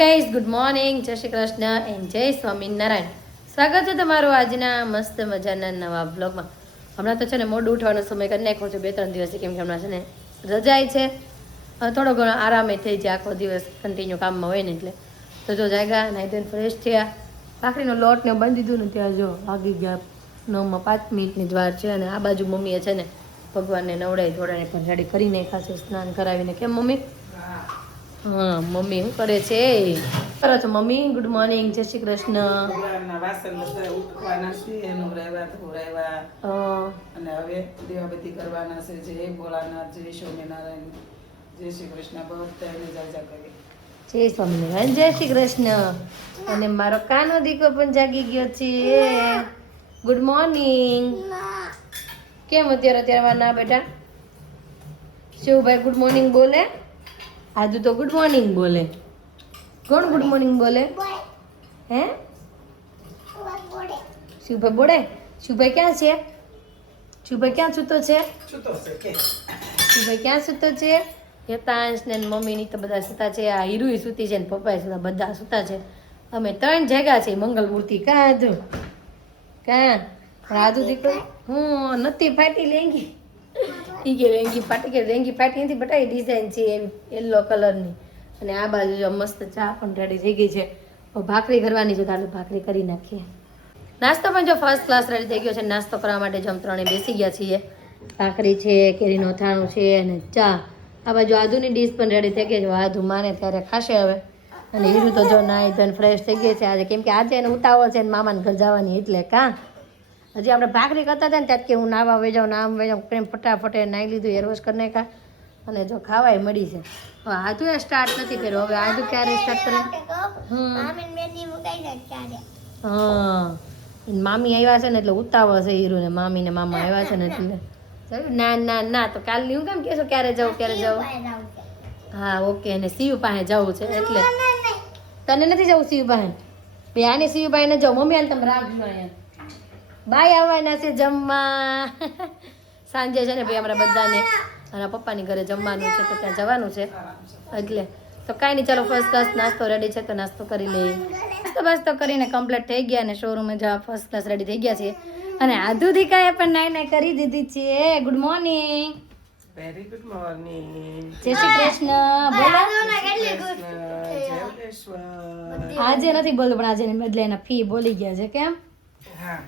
Guys good morning, જય Shri Krishna and જય સ્વામિનારાયણ. સ્વાગત છે તમારું આજના મસ્ત મજાના નવા બ્લોગમાં. હમણાં તો છે ને મોડું ઉઠવાનો સમય કરી નાખ્યો છે 2-3 દિવસથી, કેમ કે હમણાં છે ને રજાય છે, થોડો ઘણો આરામે થઈ જાય, આખો દિવસ કન્ટિન્યુ કામમાં હોય ને એટલે. તો જો જાગ્યા નાઈ ધોઈને ફ્રેશ થયા, ભાખરીનો લોટ ને બાંધી દીધું ને ત્યાં જો વાગી ગયા 9 માં 5 મિનિટની જ વાર છે. અને આ બાજુ મમ્મીએ છે ને ભગવાનને નવડાવી ધોડાને પણ રેડી કરી નાખ્યા છે, સ્નાન કરાવીને. કેમ મમ્મી? હા મમ્મી શું કરે છે? કરો છો મમ્મી? ગુડ મોર્નિંગ, જય શ્રી કૃષ્ણ. અને હવે દેવાબતી કરવાના છે. જય ભોળાનાથ, જય સ્વામિનારાયણ, જય શ્રી કૃષ્ણ. બધાને જાજા કરી જય સ્વામિનારાયણ, જય શ્રી કૃષ્ણ. અને મારો કાનો દીકો પણ જાગી ગયો છે. Good morning. કેમ અત્યારે ના બેટા? શિવભાઈ ગુડ મોર્નિંગ બોલે? આજુ તો ગુડ મોર્નિંગ બોલે. કોણ ગુડ મોર્નિંગ બોલે? હે શિવભાઈ બોલે? શિવભાઈ ક્યાં છે? શિવભાઈ ક્યાં સૂતો છે? શિવભાઈ ક્યાં સૂતો છે? યતાંશ ને મમ્મીની તો બધા સૂતા છે. આ હીરુય સૂતી છે ને પપ્પાએ સૂતા, બધા સૂતા છે. અમે 3 જગ્યા છે. મંગલ મૂર્તિ કાં આજુ કાં રાજુ દીકરો હું નથી ફાટી લેંગી. ઈ કે રેંગી ફાટી, કે રેંગી ફાટી નથી બટા, એ ડિઝાઇન છે એવી યલો કલરની. અને આ બાજુ જો મસ્ત ચા પણ રેડી થઈ ગઈ છે. ભાખરી કરવાની છે તો આપણે ભાખરી કરી નાખીએ. નાસ્તો પણ જો ફર્સ્ટ ક્લાસ રેડી થઈ ગયો છે. નાસ્તો કરવા માટે જો અમે 3 બેસી ગયા છીએ. ભાખરી છે, કેરીનું અથાણું છે અને ચા. આ બાજુ આદુની ડીશ પણ રેડી થઈ ગઈ છે. આદુ માને ત્યારે ખાશે હવે. અને હીરું તો જો નાઈ ધોઈને ફ્રેશ થઈ ગઈ છે આજે, કેમ કે આજે એને ઉતાવળ છે મામાને ઘર જવાની, એટલે કાં હજી આપણે ભાખરી કરતા હતા ને ત્યાં કે હું નાવા વહી જાઉં, નામ વહી જાઉં, પ્રેમ ફટાફટે નાહી લીધું, એરવોશ કરી નાખ્યા અને જો ખાવાય મળી છે. હવે આદુ એ સ્ટાર્ટ નથી કર્યો. હવે આદુ ક્યારે સ્ટાર્ટ કરે? હા મામી આવ્યા છે ને એટલે ઉતાવળ છે હીરું ને. મામી ને મામા આવ્યા છે ને એટલે ના ના ના. તો કાલની હું કેમ કહેશો ક્યારે જાઉં ક્યારે જાઉં? હા ઓકે. અને શિવ પાસે જવું છે એટલે. તને નથી જવું શિવ પાસે? ભાઈ આને શિવ પાસે ને જાઉં. મમ્મી હાલ તમે રાખજો અહીંયા. બાય આવવાના છે જમવા. સાંજે છે ને ભાઈ અમારા બધાને અને પપ્પાની ઘરે જમવાનું છે તો ત્યાં જવાનું છે એટલે. તો કાંઈ નહીં, ચાલો ફર્સ્ટ ક્લાસ નાસ્તો રેડી છે તો નાસ્તો કરી લઈએ. નાસ્તો કરીને કમ્પ્લીટ થઈ ગયા અને શોરૂમે જવા ફર્સ્ટ ક્લાસ રેડી થઈ ગયા છે. અને આધુ દીકાએ પણ નાઈ કરી દીધી છે. Good morning. Very good morning. જય શ્રી કૃષ્ણ. બોલો. આજે નથી બોલતું પણ આજે બદલે એના ફી બોલી ગયા છે. કેમ? હા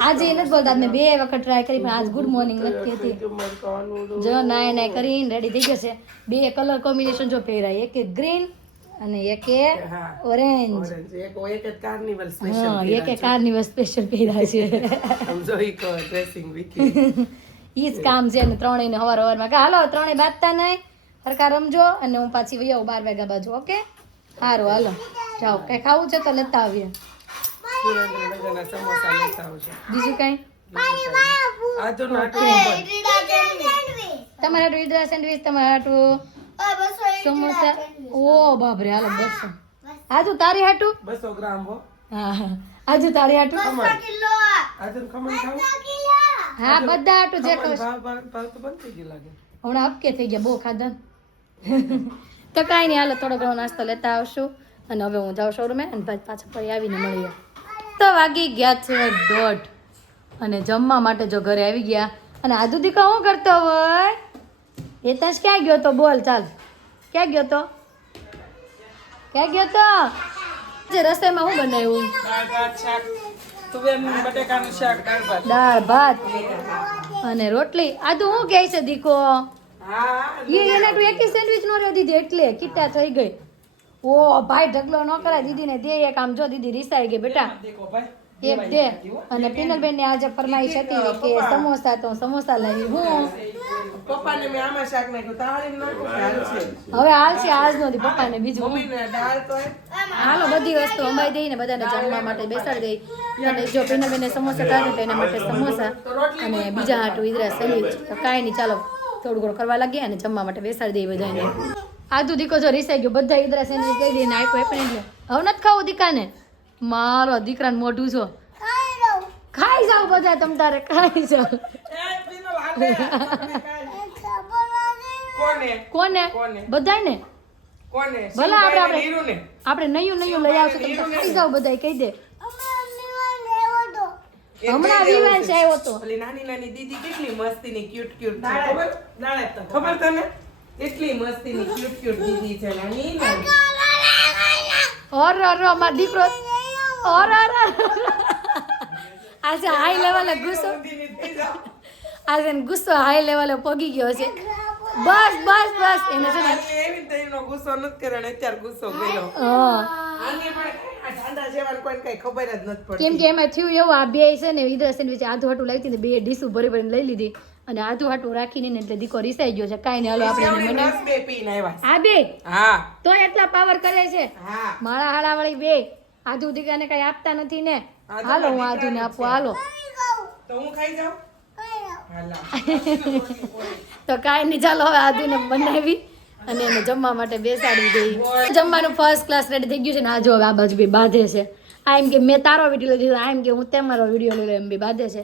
આજે નથી બોલતા. મેં 2 વખત ટ્રાય કરી પણ આજ ગુડ મોર્નિંગ નથી કહેતી. જો નાય કરીને રેડી થઈ જશે. 2 કલર કોમ્બિનેશન જો પહેરાય, એક ગ્રીન અને એક ઓરેન્જ. એક કાર્નિવલ હા એક કાર્નિવલ સ્પેશિયલ પહેર્યા છે. ઈ જ કામ છે ને. 3 ને હવારમાં કે હાલો 3 બાંધતા નહીં, સરકાર રમજો અને હું પાછી વહી આવું 12 વાગ્યા બાજુ. ઓકે સારું હાલો જાઓ. કઈ ખાવું છે તો લેતા આવીએ. બીજું કઈ તમારે ઈદરા સેન્ડવીચ, તમારે સમોસા. ઓ બાપરે હાલો 200. આજુ તારી હાટું 200 ગ્રામ હો. હા આજુ તારી હાટું. હા બધા હાટું જે કહો. હમણાં હપકે થઈ ગયા બહુ ખાધા. તો કાંઈ નહીં હાલો થોડો ઘણો નાસ્તો લેતા આવશું અને હવે હું જાઉં શોરૂમે અને પાછા ફરી આવીને મળીએ. તો વાગી ગયા છે 1:30 અને જમવા માટે જો ઘરે આવી ગયા. અને આદુ દીકા શું કરતો હોય? હેતાંશ ક્યાં ગયો તો? બોલ ચાલ. ક્યાં ગયો તો? ક્યાં ગયો તો? જે રસોઈમાં શું બનાવ્યું? દાળ ભાત અને રોટલી. આદુ શું કહે છે દીકો? એને તું એકી સેન્ડવીચ નો રહી દીધી એટલે કીટા થઈ ગઈ. ઓ ભાઈ ઢગલો ન કરાય, દીદીને દે એક. આમ જો દીદી રીસાઈ ગઈ બેટા, એક દે. અને પિનલબેન ને આજે ફરમાઈશ હતી કે સમોસા, તો સમોસા લાવી. હું પપ્પાને મેં આમાં શાક નાખ્યું, તાળી નાખ્યું હાલશે. હવે હાલશે આજ નો દી પપ્પાને બીજું. મમ્મીને દાળ તો હાલો બધી વસ્તુ અમાઈ દઈને બધાને જમવા માટે બેસાડી દઈ. અને જો પિનલબેન સમોસા ખાધે તો એના માટે સમોસા અને બીજા હાટું ઈદરા સેન્ડવીચ. તો કાંઈ નહીં ચાલો થોડું ઘણું કરવા લાગ્યા અને જમવા માટે બેસાડી દઈએ બધાને. આદુ દીકો જો રીસાઈ ગયો, બધા ઈદરા સેન્ડવીચ કહી દઈને આપ્યો પણ એટલે હવે નથી ખાવું દીકાને. મારો દીકરાને મોઢું છો ખાઈ જાવ બધા તમ તારે ખાઈ જાવ. કોને બધાય ને કોને ભલે આપણે નીરુને આપણે નયું લઈ આવશું તમે તો ખાઈ જાવ બધાય કહી દે હમણાં વિવાંશ આવ્યો તો ઓલી નાની નાની દીદી કેટલી મસ્તીની ક્યુટ ક્યુટ છે દાડે ખબર દાડે તો ખબર તને કેટલી મસ્તીની ક્યુટ ક્યુટ દીદી છે નાની નાની ઓર મારો દીકરો ઓર આજે હાઈ લેવલે ગુસ્સો દીદી થઈ જાવ આજે એને ગુસ્સો હાઈ લેવલે પગી ગયો છે બસ એને છે ને એવી તો એનો ગુસ્સો નથી કરે ને અત્યારે ગુસ્સો ગયો હા આને પણ આ ઠંડા જેવાને કોઈને કઈ ખબર જ નથી પડતી કેમ કે એમાં થયું એવું આ બે છે ને ઈદરસન વચ્ચે આધું હાટું લાવી હતી ને બે ડીસું ભરીને લઈ લીધી અને આધું હાટું રાખીને ને એટલે દીકો રીસાઈ ગયો છે કાંઈ નહીં હાલો આપણે સેવડી મને રસ બે પીને આવ્યા આ બે હા તો એટલા પાવર કરે છે હા માળા હાળા વાળી બે આધુ દીકાને કઈ આપતા નથી ને હાલો હું આધુને આપું હાલો તો હું ખાઈ જાઉં હાલા તો કાંઈ નહીં ચાલો હવે આધુને બનાવી અને એને જમવા માટે બેસાડી દઈ જમવાનું ફર્સ્ટ ક્લાસ રેડી થઈ ગયું છે ને આ જો હવે આ બાજુ બી બાંધે છે આ એમ કે મેં તારો વિડીયો લીધો આ એમ કે હું તમારો વિડીયો લઈ લો એમ બી બાંધે છે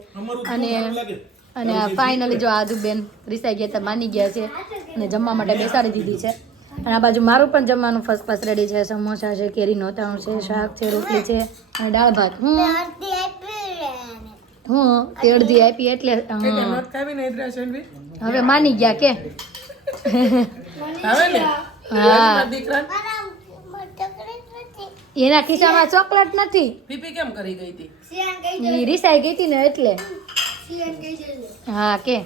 અને ફાઇનલી જો આદુબેન રીસાઈ ગયા હતા માની ગયા છે અને જમવા માટે બેસાડી દીધી છે અને આ બાજુ મારું પણ જમવાનું ફર્સ્ટ ક્લાસ રેડી છે સમોસા છે કેરીનું અથાણું છે શાક છે રોટલી છે અને દાળ ભાત હું તે અડધી આપી એટલે નોટ ખાવી ને ઇદ્રા શેલવી હવે માની ગયા કે હવે ને હા દીકરા એના ખિસ્સામાં ચોકલેટ નથી પીપી કેમ કરી ગઈ હતી ઈ રીસાઈ ગઈ હતી ને એટલે હા કે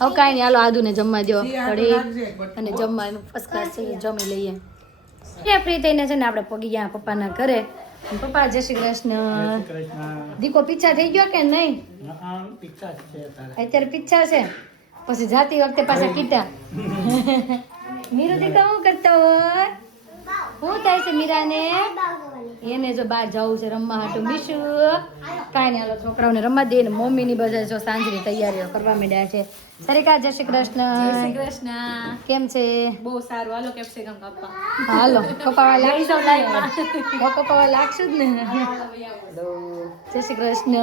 હવે કાંઈ નહીં હાલો આદુને જમવા દો કઢી અને જમવાનું ફર્સ્ટ ક્લાસ છે જમી લઈએ ફ્રી થઈને છે ને આપણે પગી ગયા પપ્પાના ઘરે પપ્પા જય શ્રી કૃષ્ણ દીકો પીછા થઈ ગયો કે નહીં અત્યારે પીછા છે પછી જાતી વખતે પાછા કીટા મીરુ દીકા શું કરતા હોય શું થાય છે મીરાને એને જો બહાર જવું છે રમવા હાટું બીશું કાંઈ નહીં હાલો છોકરાઓને રમવા દે ને મમ્મીની બધા જો સાંજની તૈયારીઓ કરવા માંડ્યા છે સરિકા જય શ્રી કૃષ્ણ કેમ છે બહુ સારું હાલો કેપ્સિકમ કાપવા હાલો કપાવા લાગી જાવ લાઈનમાં કપાવા લાગશું જ ને જય શ્રી કૃષ્ણ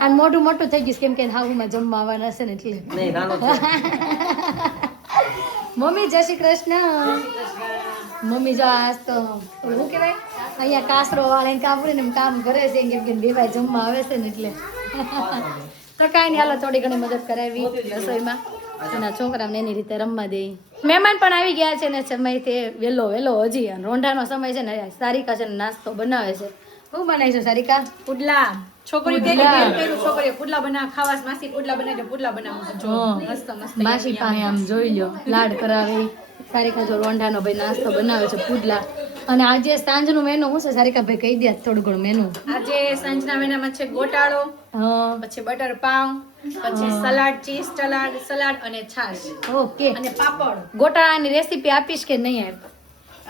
આ મોટું મોટું થઈ ગયું છે કેમ કે હાઉમાં જમવા આવવાના છે ને એટલે મમ્મી જય શ્રી કૃષ્ણ મમ્મી જો આજ તો શું કહેવાય અહીંયા કાસરો વાળીને કાપડીને એમ કામ કરે છે કેમ કે બે ભાઈ જમવા આવે છે ને એટલે તો કાંઈ નહીં હાલો થોડી ઘણી મદદ કરાવી રસોઈમાં અને છોકરાને એની રીતે રમવા દે મહેમાન પણ આવી ગયા છે ને સમયથી વહેલો હજી અને રોંઢાનો સમય છે ને સારિકા છે ને નાસ્તો બનાવે છે શું બનાવી છે સારિકા પુડલા છોકરીઓ કે છોકરીઓ પુડલા બનાવ ખાવાસ માસી પુડલા બનાવી પુડલા બનાવું જો મસ્ત મસ્ત માસી પાસે આમ જોઈ લો લાડ કરાવી સારિકા જો રોંઢાનો ભાઈ નાસ્તો બનાવે છે પુડલા અને આજે સાંજનું મેનુ શું છે સારિકા ભાઈ કહી દે થોડું ઘણું મેનુ આજે સાંજના મેનામાં છે ગોટાળો પછી બટર પાવ પછી સલાડ ચીઝ સલાડ અને છાશ ઓકે અને પાપડ ગોટાળાની રેસીપી આપીશ કે નહીં આપ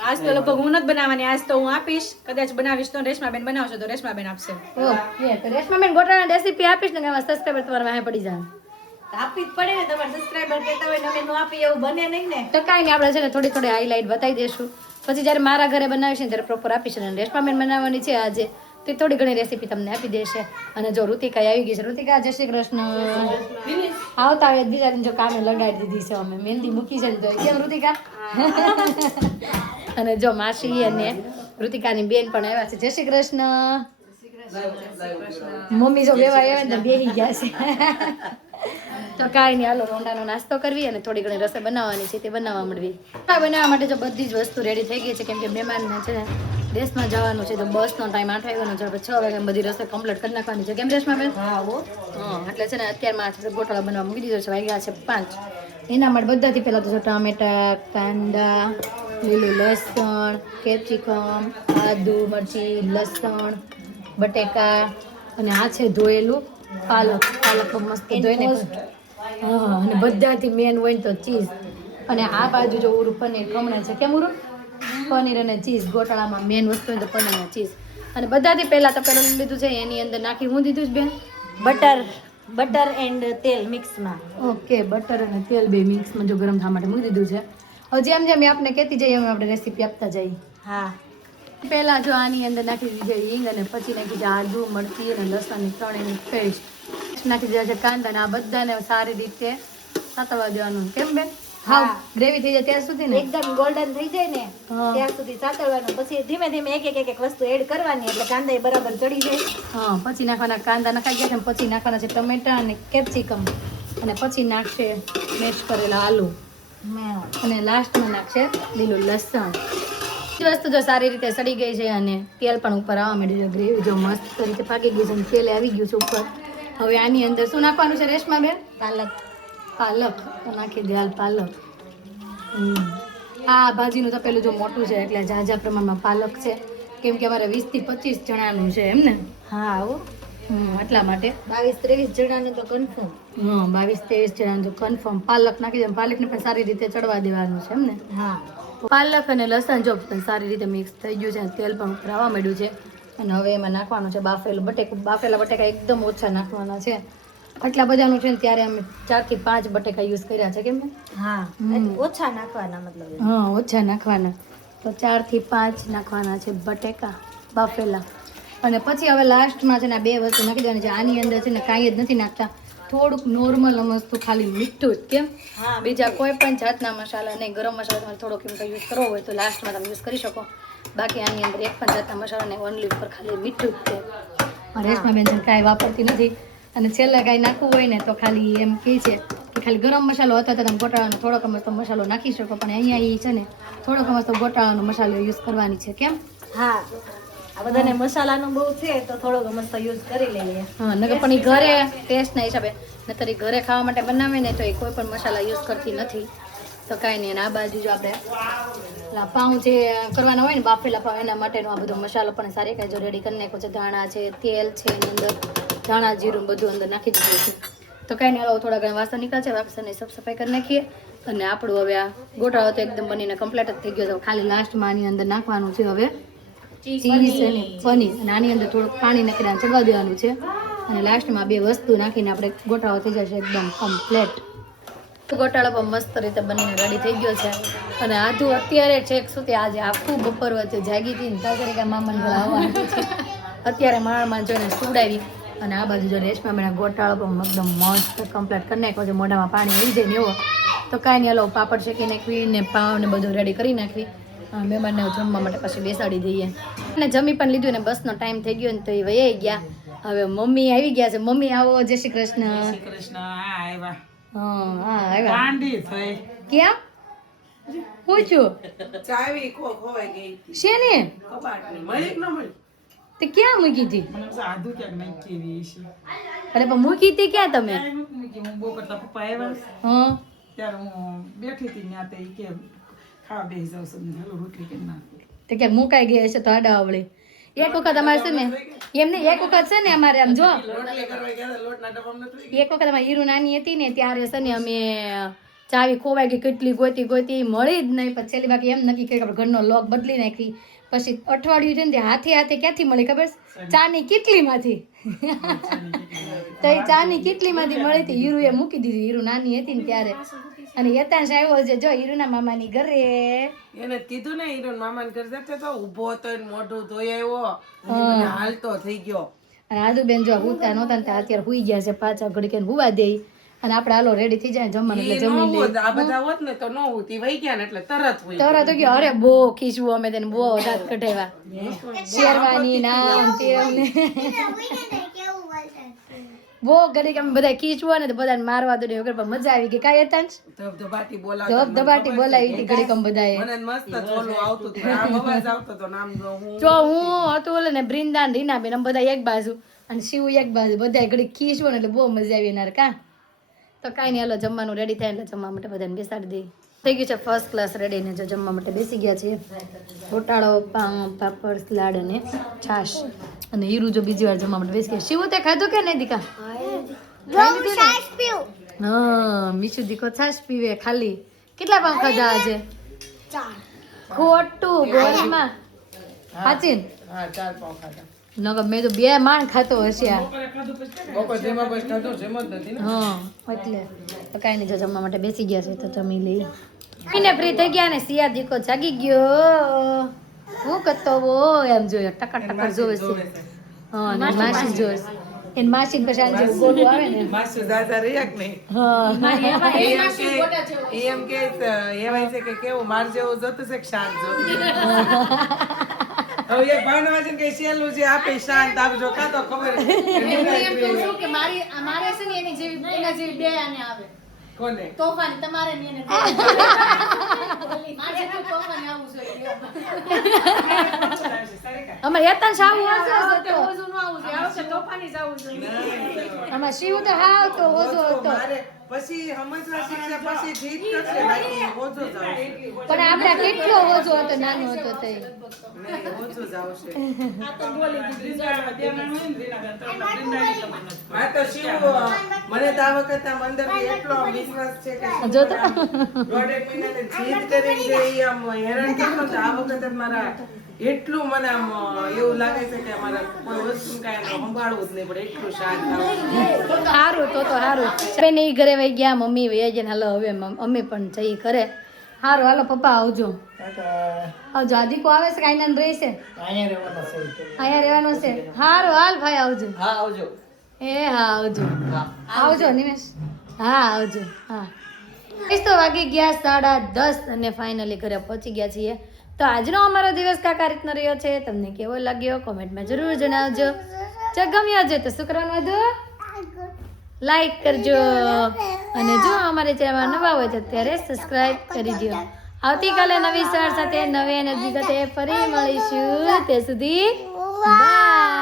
આજ તો લગભગ હું નથી બનાવવાની આજ તો હું આપીશ કદાચ બનાવીશ તો રેશમાબેન બનાવશે તો રેશમાબેન આપશે ઓકે તો રેશમાબેન ગોટાળાની રેસીપી આપીશ ને કે આમાં સબસ્ક્રાઇબર તમારા વાહે પડી જાય આપી જ પડે ને તમારે સબસ્ક્રાઇબર કહેતા હોય ને અમે નો આપી એવું બને નહીં ને તો કાંઈ નહીં આપણે છે ને થોડી હાઇલાઇટ બતાવી દઈશું પછી જ્યારે મારા ઘરે બનાવીશ ને ત્યારે પ્રોપર આપીશ અને રેશમાબેન બનાવવાની છે આજે તો થોડી ઘણી રેસીપી તમને આપી દેશે અને જો ઋતિકા આવી ગઈ છે ઋતિકા જય શ્રી કૃષ્ણ આવતા આવે બીજા દિન જો કામે લગાડી દીધી છે અમે મહેંદી મૂકી છે ને તો કેમ ઋતિકા અને જો માસી અને ઋતિકાની બેન પણ આવ્યા છે જય શ્રી કૃષ્ણ મમ્મી જો બેવા આવ્યા ને બેહી ગયા છે તો કાંઈ નહીં હાલો રોંડાનો નાસ્તો કરવી અને થોડી ઘણી રસોઈ બનાવવાની છે તે બનાવવા મળવી બનાવવા માટે જો બધી જ વસ્તુ રેડી થઈ ગઈ છે કેમ કે મહેમાનને છે ને દેશમાં જવાનું છે તો બસનો ટાઈમ 8 વાગ્યાનો છે 6 વાગે બધી રસોઈ કમ્પ્લીટ કરી નાખવાની છે કેમ રેશમાં બેન હા એટલે છે ને અત્યારમાં આપણે ગોટાળા બનવા મૂકી દીધો છે વાગ્યા છે 5 એના માટે બધાથી પહેલાં તો જો ટામેટા કાંદા લીલું લસણ કેપ્સિકમ આદુ મરચી લસણ બટેકા અને આ છે ધોયેલું પાલક મસ્ત ધોઈને હા અને બધાથી મેન હોય ને તો ચીઝ અને આ બાજુ જો ઉરું પનીર કમણા છે કેમ ઉરું પનીર અને ચીઝ ગોટાળામાં મેન વસ્તુ હોય તો પનીર અને ચીઝ અને બધાથી પહેલાં તો પેલું લીધું છે એની અંદર નાખી હું દીધું છે બેન બટર એન્ડ તેલ મિક્સમાં ઓકે બટર અને તેલ બે મિક્સમાં જો ગરમ થવા માટે મૂકી દીધું છે જેમ જેમ આપણે કહેતી જઈએ એમ આપણે રેસીપી આપતા જઈએ હા પહેલાં જો આની અંદર નાખી દીધી હિંગ અને પછી નાખી દીધી આદુ મરચી અને લસણની ત્રણેયની પેસ્ટ નાખી દીધા છે કાંદા અને આ બધાને સારી રીતે સાતળવા દેવાનું કેમ બેન હા ગ્રેવી થઈ જાય ત્યાં સુધી ને એકદમ ગોલ્ડન થઈ જાય ને હા. ત્યાં સુધી સાતળવાનું, પછી ધીમે ધીમે એક વસ્તુ એડ કરવાની એટલે કાંદા એ બરાબર ચડી જાય. હા પછી નાખવાના કાંદા નખાઈ ગયા છે ને પછી નાખવાના છે ટમેટા અને કેપ્સિકમ અને પછી નાખશે મેશ કરેલા આલુ અને લાસ્ટમાં નાખશે લીલું લસણ. બધી વસ્તુ જો સારી રીતે સડી ગઈ છે અને તેલ પણ ઉપર આવવા માંડ્યું છે. ગ્રેવી જો મસ્ત રીતે પાકી ગઈ છે અને તેલ આવી ગયું છે ઉપર. હવે આની અંદર શું નાખવાનું છે રેશમાબેન? પાલક તો નાખી દે હાલ પાલક. આ ભાજીનું તપેલું જો મોટું છે એટલે ઝાઝા પ્રમાણમાં પાલક છે કેમ કે અમારે 20 થી 25 જણાનું છે એમ ને. હા હો, એટલા માટે 22-23 જણાને તો કન્ફર્મ. 22-23 જણાનું તો કન્ફર્મ પાલક નાખી દે. પાલકને પણ સારી રીતે ચડવા દેવાનું છે એમ ને. હા પાલક અને લસણ જો સારી રીતે મિક્સ થઈ ગયું છે, તેલ પણ ઉપર આવવા માંડ્યું છે અને હવે એમાં નાખવાનું છે બાફેલું બટેકું. બાફેલા બટેકા એકદમ ઓછા નાખવાના છે. આટલા બધાનું છે ને ત્યારે અમે 4 થી 5 બટેકા યુઝ કર્યા છે કેમ ને? હા ઓછા નાખવાના મતલબ. હા ઓછા નાખવાના. તો 4 થી 5 નાખવાના છે બટેકા બાફેલા. અને પછી હવે લાસ્ટમાં છે ને આ બે વસ્તુ નાખી દેવાની છે. આની અંદર છે ને કાંઈ જ નથી નાખતા, થોડુંક નોર્મલ વસ્તુ ખાલી મીઠું જ. કેમ? બીજા કોઈ પણ જાતના મસાલા નહીં. ગરમ મસાલા તમારે થોડોક એમ યુઝ કરવો હોય તો લાસ્ટમાં તમે યુઝ કરી શકો. બાકી આની અંદર એક પણ જાતના મસાલા નહીં, ઓનલી ઉપર ખાલી મીઠું જ છે. રેશમાબેન છે કાંઈ વાપરતી નથી અને છેલ્લે કાંઈ નાખવું હોય ને તો ખાલી એમ કહે છે કે ખાલી ગરમ મસાલો હતો તો તમે ગોટાળાનો થોડોક મસ્ત મસાલો નાખી શકો, પણ અહીંયા એ છે ને થોડોક મસ્ત ગોટાળાનો મસાલો યુઝ કરવાની છે. કેમ? હા આ બધાને મસાલાનું બહુ છે તો થોડોક મસ્ત યુઝ કરી લઈએ. હા નકર પણ એ ઘરે ટેસ્ટના હિસાબે, નતર એ ઘરે ખાવા માટે બનાવે ને તો એ કોઈ પણ મસાલા યુઝ કરતી નથી. તો કાંઈ નહીં. અને આ બાજુ જો આપણે પાઉં જે કરવાના હોય ને બાફેલા પાઉં એના માટેનો આ બધો મસાલો પણ સારી કાંઈ જો રેડી કરી નાખ્યો છે. ધાણા છે, તેલ છે એની અંદર, ધાણા જીરું બધું અંદર નાખી દીધું છે. તો કાંઈ નહીં, હાલો થોડા ઘણા વાસણ નીકળે છે, વાસણની સાફ સફાઈ કરી નાખીએ અને આપણું હવે આ ગોટાળો તો એકદમ બનીને કમ્પ્લીટ જ થઈ ગયો છે. ખાલી લાસ્ટમાં આની અંદર નાખવાનું છે હવે ચીઝ અને પનીર અને આની અંદર થોડુંક પાણી નાખીને ચડવા દેવાનું છે અને લાસ્ટમાં બે વસ્તુ નાખીને આપણે ગોટાળો થઈ જશે એકદમ કમ્પ્લીટ. ગોટાળો પણ મસ્ત રીતે બનીને રેડી થઈ ગયો છે અને આધુ અત્યારે છેક સુધી આજે આખું બપોર વચ્ચે જાગી હતી ને તાજરિકા મામાને ઘરે આવવાનું છે. અત્યારે માળમાં જોઈને સુવડાવી અને આ બાજુ જો રેશમાબેન ગોટાળો પણ એકદમ મસ્ત કમ્પ્લીટ કરી નાખ્યો છે. મોઢામાં પાણી આવી જાય ને એવો. તો કાંઈ નહીં, હલો પાપડ શેકી નાખવી ને પાવ ને બધું રેડી કરી નાખવી. મહેમાનને જમવા માટે પછી બેસાડી દઈએ અને જમી પણ લીધું ને બસનો ટાઈમ થઈ ગયો ને તો એ વહી ગયા. હવે મમ્મી આવી ગયા છે. મમ્મી આવો, જય શ્રી કૃષ્ણ. શ્રી કૃષ્ણ. હા આવ્યા. હા આવ્યા. ગાંડી થઈ. ક્યાં હું છું? ચાવી ખોવાઈ ગઈ શેને કબાટની. મળી કે ન મળી? તે ક્યાં મૂકી હતી? મને એમ સાધુ ક્યાંક નાખી એવી છે. અરે પણ મૂકી હતી ક્યાં તમે? કાંઈ નહોતું મૂકી. હું બહુ કરતા પપ્પા આવ્યા હા ત્યારે હું બેઠી હતી ત્યાં તે ઈ કે ખાવા બેસી જાઉં છું. હાલો રોટલી કેમ નાખી. તે ક્યાં મુકાઈ ગયા છે તો આડાવળી. એક વખત અમારે છે ને એમને એક વખત છે ને અમારે આમ જો રોટલી કરવા ગયા હતા, લોટના ડબ્બામાં નહોતું લઈ એક વખત અમારે હીરુ નાની હતી ને ત્યારે છે ને અમે ચાવી ખોવાઈ ગઈ, કેટલી ગોતી મળી જ નહીં. પછી છેલ્લી બાકી એમ નક્કી કર્યું કે આપણે ઘરનો લોક બદલી નાખી. પછી અઠવાડિયું છે ને તે હાથે ક્યાંથી મળી ખબર છે? ચાની કીટલીમાંથી. તો એ ચાની કીટલીમાંથી મળી હતી. હીરુએ મૂકી દીધી. હીરુ નાની હતી ને ત્યારે. અને યતાંશ આવ્યો છે જો હીરુના મામાની ઘરે. એને કીધું ને હીરો મામાને ઘર જતો તો ઊભો હતો ને મોઢું ધોઈ આવ્યો અને હાલતો થઈ ગયો. અને આદુબેન જો હુતા નહોતા ને ત્યાં અત્યારે હુઈ ગયા છે પાછા. ઘડી કે હુવા દે અને આપણે હાલો રેડી થઈ જાય જમવાનું એટલે જમી લઈએ. આ બધા હોત ને તો ન હોતી વહી ગયા ને એટલે તરત હોય. તરત તો ગયો. અરે બહુ ખીચવું અમે તેને બહુ દાંત કઢાવ્યા. શેરવાની નામ તેલ ને બહુ ઘડી અમે બધા ખીચવા ને તો બધાને મારવા દો પણ મજા આવી ગઈ. કાંઈ હતા ધબધબાટી બોલાવતા ધબધબાટી બોલાવી હતી ઘડીક અમે બધાએ. મને મસ્ત ચોલું આવતું હતું. આમ અવાજ આવતો હતો નામ હું જો હું હતું ઓલે ને બૃંદાન રીનાબેન અમે બધા એક બાજુ અને શિવ એક બાજુ બધા ઘડીક ખીચવો ને એટલે બહુ મજા આવી એનાર કા. તો કાંઈ નહીં, હાલો જમવાનું રેડી થાય એટલે જમવા માટે બધાને બેસાડી દઈએ. થઈ ગયું છે ફર્સ્ટ ક્લાસ રેડી ને જો જમવા માટે બેસી ગયા છીએ. ગોટાળો, પાપડ, સલાડ અને છાશ. અને હીરુ જો બીજી વાર જમવા માટે બેસી ગયા. શિવ તે ખાધું કે નહીં દીકા? હા મીઠું દીકો છાશ પીવે ખાલી. કેટલા પાઉં ખાધા આજે? ખોટું ગોળમાં હાચીન. હા 4 પાવ ખાધા. નકર મેં તો 2 માણ ખાતો હશે આ. બપોર જેમાં બસ ખાધું જેમ જ નથી ને. હા એટલે તો કાંઈ નહીં, જો જમવા માટે બેસી ગયા છે તો જમી લઈએ. એને ફ્રી થઈ ગયા ને સિયા દીકો જાગી ગયો. હું કરતો હો એમ જોયો ટકા ટકા જોવે છે. હા ને માસી જોવે છે. એને માસી પછી આને જેવું ગોટું આવે ને માસુ દાદા રહ્યા કે નહીં હા એમ કે એવાય છે કે કેવું માર જેવું જોતું છે કે શાંત જોતું છે? હવે એક ભાવના છે કે સહેલું છે આપે શાંત આપજો કાં તો ખબર હું એમ કહું છું કે મારે છે ને એની જેવી એના જેવી બે આને આવે કોને તોફાની તમારે ને એને મારે જેટલું તોફાની આવવું જોઈએ અમારે યતન સાવું તો હશે ઓછું ન આવવું જોઈએ આ વખતે તોફાની જ આવવું જોઈએ અમાર શિવ તો હાવ તો ઓછો હતો મારે પછી સમજવા શીખશે પછી જીત કરશે બાકી ઓછો જ આવશે પણ આપણે કેટલો ઓછો હતો નાનો હતો તે નહીં, ઓછો જ આવશે હા તો શિવ મને તો આ વખતે આમ અંદરથી એટલો વિશ્વાસ છે કે જો તો દોઢેક મહિનાથી જીત કરીને જે ઈ આમ હેરાન કરતો તો આ વખતે મારા એટલું મને આમ એવું લાગે છે કે મારા કોઈ વસ્તુ કાંઈ સંભાળવું જ નહીં પડે એટલું શાંત આવું સારું તો સારું બેન ઈ ઘરે વહી ગયા મમ્મી વહી ગયા હાલો હવે અમે પણ જઈ ઘરે સારું હાલો પપ્પા આવજો આવજો આદિકો આવે છે કાંઈ ના રહેશે અહીંયા રહેવાનો છે સારું હાલ ભાઈ આવજો હા આવજો એ હા આવજો આવજો નિમેશ હા આવજો હા તો વાગી ગયા 10:30 અને ફાઇનલી ઘરે પહોંચી ગયા છીએ તો આજનો અમારો દિવસ કાકા રીતનો રહ્યો છે તમને કેવો લાગ્યો કોમેન્ટમાં જરૂર જણાવજો જો ગમ્યો છે તો શું કરવાનું હતું લાઈક કરજો અને જો અમારી ચેનલમાં નવા હોય તો ત્યારે સબસ્ક્રાઇબ કરી દો આવતીકાલે નવી સર સાથે નવી એનર્જી સાથે ફરી મળીશું તે સુધી બાય